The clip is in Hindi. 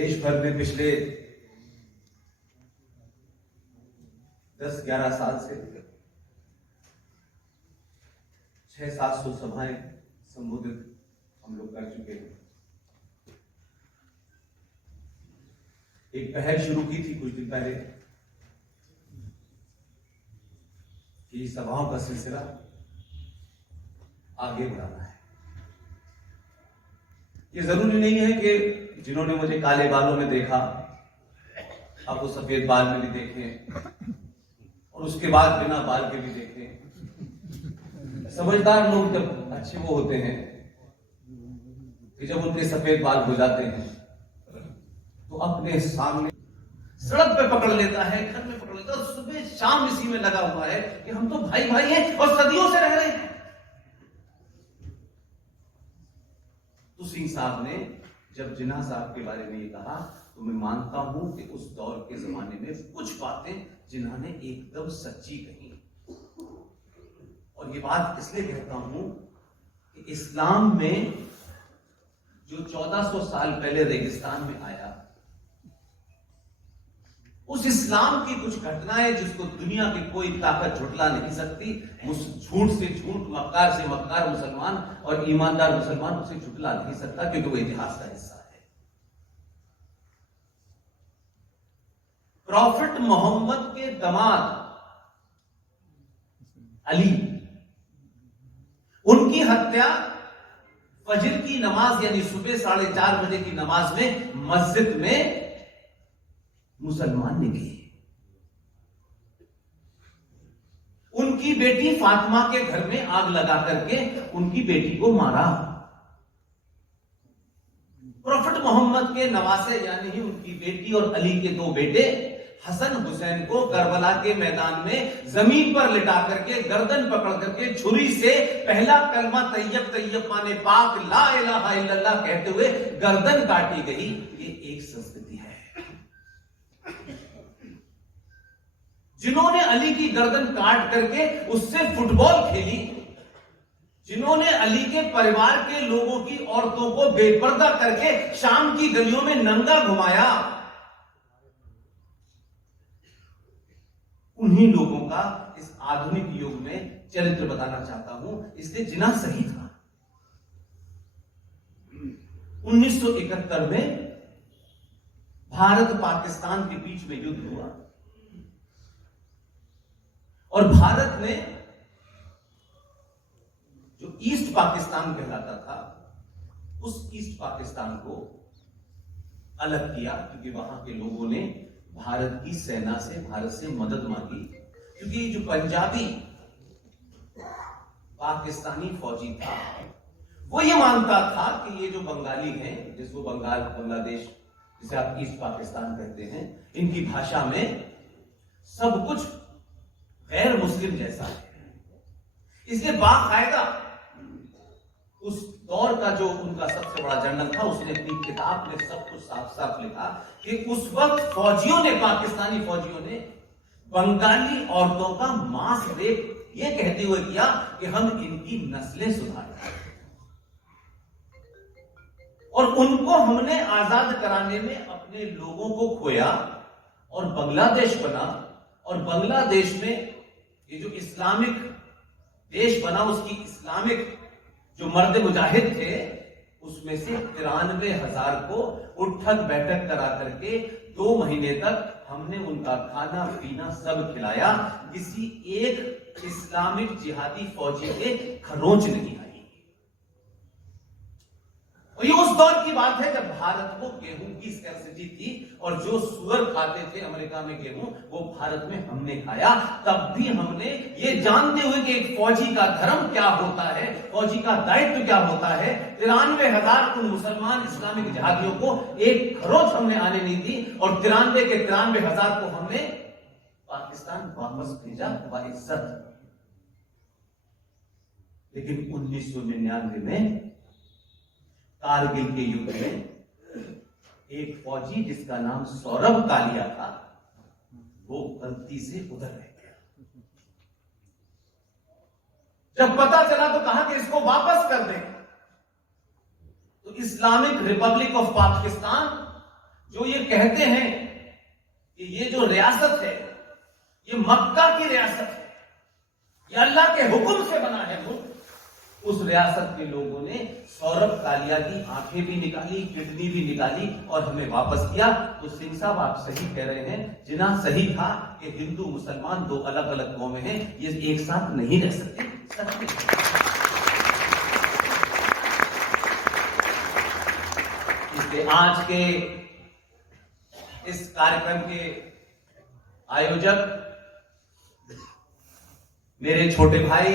देश भर में पिछले 10-11 साल से 600-700 सभाएं संबोधित हम लोग कर चुके हैं। एक पहल शुरू की थी कुछ दिन पहले कि सभाओं का सिलसिला आगे बढ़ाना है। ये जरूरी नहीं है कि जिन्होंने मुझे काले बालों में देखा आप वो सफेद बाल में भी देखें और उसके बाद बिना बाल के भी देखें। समझदार लोग जब अच्छे वो होते हैं कि जब उनके सफेद बाल हो जाते हैं तो अपने सामने सड़क पे पकड़ लेता है, घर में पकड़ लेता है, सुबह शाम इसी में लगा हुआ है कि हम तो भाई भाई हैं और सदियों से रह रहे हैं। तो सिंह साहब ने जब जिन्ना साहब के बारे में ये कहा तो मैं मानता हूं कि उस दौर के जमाने में कुछ बातें जिन्ना ने एकदम सच्ची कही। और ये बात इसलिए कहता हूं कि इस्लाम में जो 1400 साल पहले रेगिस्तान में आया, उस इस्लाम की कुछ घटनाएं जिसको दुनिया की कोई ताकत झुटला नहीं सकती, झूठ से झूठ, मक्कार से मक्कार मुसलमान और ईमानदार मुसलमान उसे झुटला नहीं सकता, क्योंकि वो इतिहास का हिस्सा है। प्रॉफिट मोहम्मद के दामाद अली, उनकी हत्या फजर की नमाज यानी सुबह 4:30 बजे की नमाज में मस्जिद में मुसलमान ने की। उनकी बेटी फातिमा के घर में आग लगा करके उनकी बेटी को मारा। प्रॉफिट मोहम्मद के नवासे यानी ही उनकी बेटी और अली के 2 बेटे हसन हुसैन को करबला के मैदान में जमीन पर लिटा करके गर्दन पकड़ करके छुरी से पहला कलमा तैयब तैयब माने पाक ला इलाहा इल्लल्लाह कहते हुए गर्दन काटी गई। ये एक संस्कृति है। जिन्होंने अली की गर्दन काट करके उससे फुटबॉल खेली, जिन्होंने अली के परिवार के लोगों की औरतों को बेपर्दा करके शाम की गलियों में नंगा घुमाया, उन्हीं लोगों का इस आधुनिक युग में चरित्र बताना चाहता हूं। इसलिए जिन्ना सही था। 1971 में भारत पाकिस्तान के बीच में युद्ध हुआ और भारत ने जो ईस्ट पाकिस्तान कहलाता था उस ईस्ट पाकिस्तान को अलग किया, क्योंकि वहां के लोगों ने भारत की सेना से, भारत से मदद मांगी। क्योंकि जो पंजाबी पाकिस्तानी फौजी था वो ये मानता था कि ये जो बंगाली हैं, जिसको बंगाल बांग्लादेश जिसे आप ईस्ट पाकिस्तान कहते हैं, इनकी भाषा में सब कुछ गैर मुस्लिम जैसा है। इसलिए बाकायदा उस दौर का जो उनका सबसे बड़ा जनरल था उसने अपनी किताब में सब कुछ साफ साफ लिखा कि उस वक्त फौजियों ने, पाकिस्तानी फौजियों ने बंगाली औरतों का मांस रेप ये कहते हुए किया कि हम इनकी नस्लें सुधारें और उनको हमने आजाद कराने में अपने लोगों को खोया और बांग्लादेश बना। और बांग्लादेश में ये जो इस्लामिक देश बना, उसकी इस्लामिक जो मर्द मुजाहिद थे उसमें से 93,000 को उठक बैठक करा करके 2 महीने तक हमने उनका खाना पीना सब खिलाया। किसी एक इस्लामिक जिहादी फौजी के खरोंच नहीं आई। और ये उस दौर की बात है जब भारत को गेहूं की स्कैर्सिटी थी और जो सुअर खाते थे अमेरिका में गेहूं वो भारत में हमने खाया। तब भी हमने ये जानते हुए कि एक फौजी का धर्म क्या होता है, फौजी का दायित्व क्या होता है, 93,000 उन मुसलमान इस्लामिक जिहादियों को एक खरोच हमने आने नहीं दी और 93 के 93,000 को हमने पाकिस्तान वापस भेजा बाइज्जत। लेकिन 1999 में कारगिल के युद्ध में एक फौजी जिसका नाम सौरभ कालिया था वो गलती से उधर रह गया। जब पता चला तो कहा कि इसको वापस कर दें। तो इस्लामिक रिपब्लिक ऑफ पाकिस्तान जो ये कहते हैं कि ये जो रियासत है ये मक्का की रियासत है, ये अल्लाह के हुक्म से बना है मुल्क, उस रियासत के लोगों ने सौरभ कालिया की आंखें भी निकाली, किडनी भी निकाली और हमें वापस किया। तो सिंह साहब आप सही कह रहे हैं, जिना सही था कि हिंदू मुसलमान दो अलग अलग कौमें हैं, ये एक साथ नहीं रह सकते। इसलिए आज के इस कार्यक्रम के आयोजक मेरे छोटे भाई